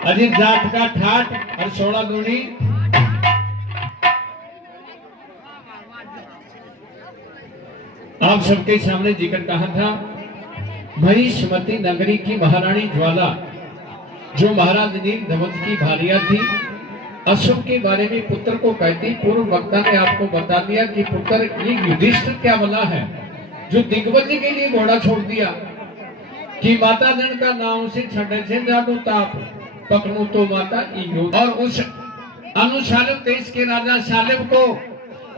अजित जाट का ठाठ और 16 दूनी आप सबके सामने जिक्र कहा था। महिष्मती नगरी की महारानी ज्वाला जो महाराज नील ध्वज की भारिया थी, अशोक के बारे में पुत्र को कहती। पूर्व वक्ता ने आपको बता दिया कि पुत्र ये युधिष्ठिर क्या बना है जो दिग्विजय के लिए घोड़ा छोड़ दिया कि माता जन का नाम से छठे से जादू ताप पकड़ू तो माता इयो। और उस अनुशालिव देश के राजा शालिव को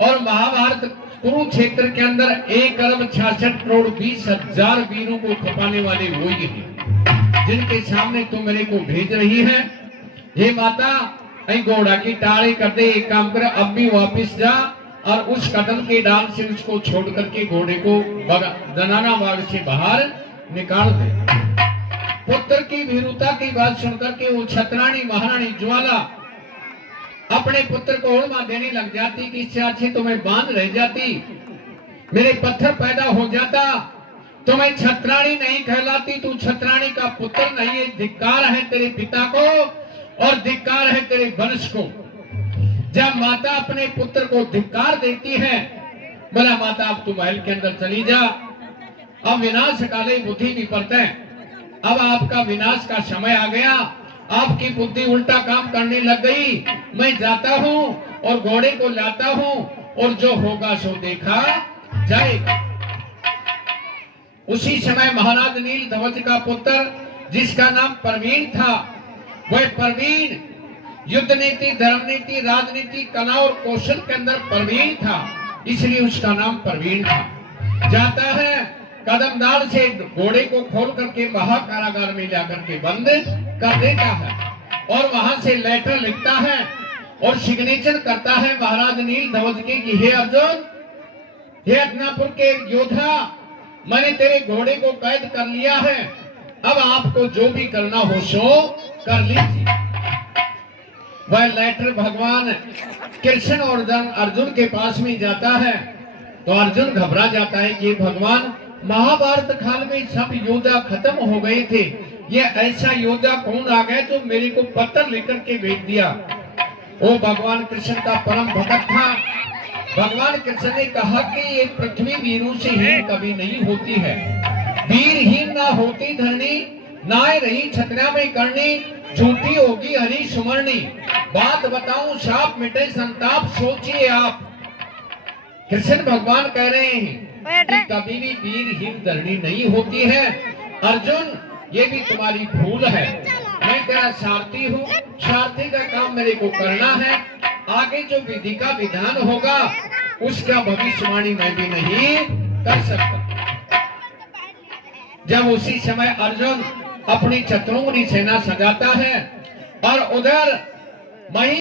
और महाभारत कुरुक्षेत्र के अंदर 1,66,20,000 वीरों को खपाने वाले वही हैं जिनके सामने तुम मेरे को भेज रही है। हे माता, घोड़ा की टाड़ी कर दे, एक काम कर, अब भी वापिस जा और उस कदम के डाल से उसको छोड़ करके घोड़े को जनाना बाग से बाहर निकाल दे। पुत्र की वीरता की बात सुनकर के वो छत्राणी महारानी ज्वाला अपने पुत्र को उड़मा देने लग जाती कि इससे अच्छी तुम्हें बांध रह जाती, मेरे पत्थर पैदा हो जाता, तुम्हें छत्राणी नहीं कहलाती, तू छत्राणी का पुत्र नहीं है। धिक्कार है तेरे पिता को और धिक्कार है तेरे वंश को। जब माता अपने पुत्र को धिक्कार देती है, बोला माता अब तू महल के अंदर चली जा, अब विनाश काले बुद्धि विपरीत है, अब आपका विनाश का समय आ गया, आपकी बुद्धि उल्टा काम करने लग गई। मैं जाता हूं और घोड़े को लाता हूं और जो होगा सो देखा जाएगा। उसी समय महाराज नील ध्वज का पुत्र जिसका नाम प्रवीण था, वह प्रवीण युद्ध नीति, धर्म नीति, राजनीति, कला और कौशल के अंदर प्रवीण था, इसलिए उसका नाम प्रवीण था। जाता है कदमदार से घोड़े को खोल करके महाकारागार में जाकर के बंद कर देता है और वहां से लेटर लिखता है और सिग्नेचर करता है महाराज नील ध्वज के कि हे अर्जुन, हे हस्तिनापुर के योद्धा, मैंने तेरे घोड़े को कैद कर लिया है, अब आपको जो भी करना हो सो कर लीजिए। वह लेटर भगवान कृष्ण और अर्जुन के पास में जाता है तो अर्जुन घबरा जाता है कि भगवान, महाभारत काल में सब योद्धा खत्म हो गए थे, ये ऐसा योद्धा कौन आ गया जो मेरे को पत्र लेकर के भेज दिया। वो भगवान कृष्ण का परम भक्त था। भगवान कृष्ण ने कहा कि ये पृथ्वी वीरों से हीन कभी नहीं होती है, वीरहीन ना होती धरणी, ना रही छत्रा में करनी, झूठी होगी हरी सुमरनी, बात बताऊं साफ मिटे संताप, सोचिए आप। कृष्ण भगवान कह रहे हैं कि कभी भी वीरहीन धरणी नहीं होती है। अर्जुन, ये भी तुम्हारी भूल है, मैं तेरा सारथी हूँ, सारथी का काम मेरे को करना है, आगे जो विधि का विधान होगा उसका भविष्यवाणी मैं भी नहीं कर सकता। जब उसी समय अर्जुन अपनी शत्रुघ्न सेना सजाता है और उधर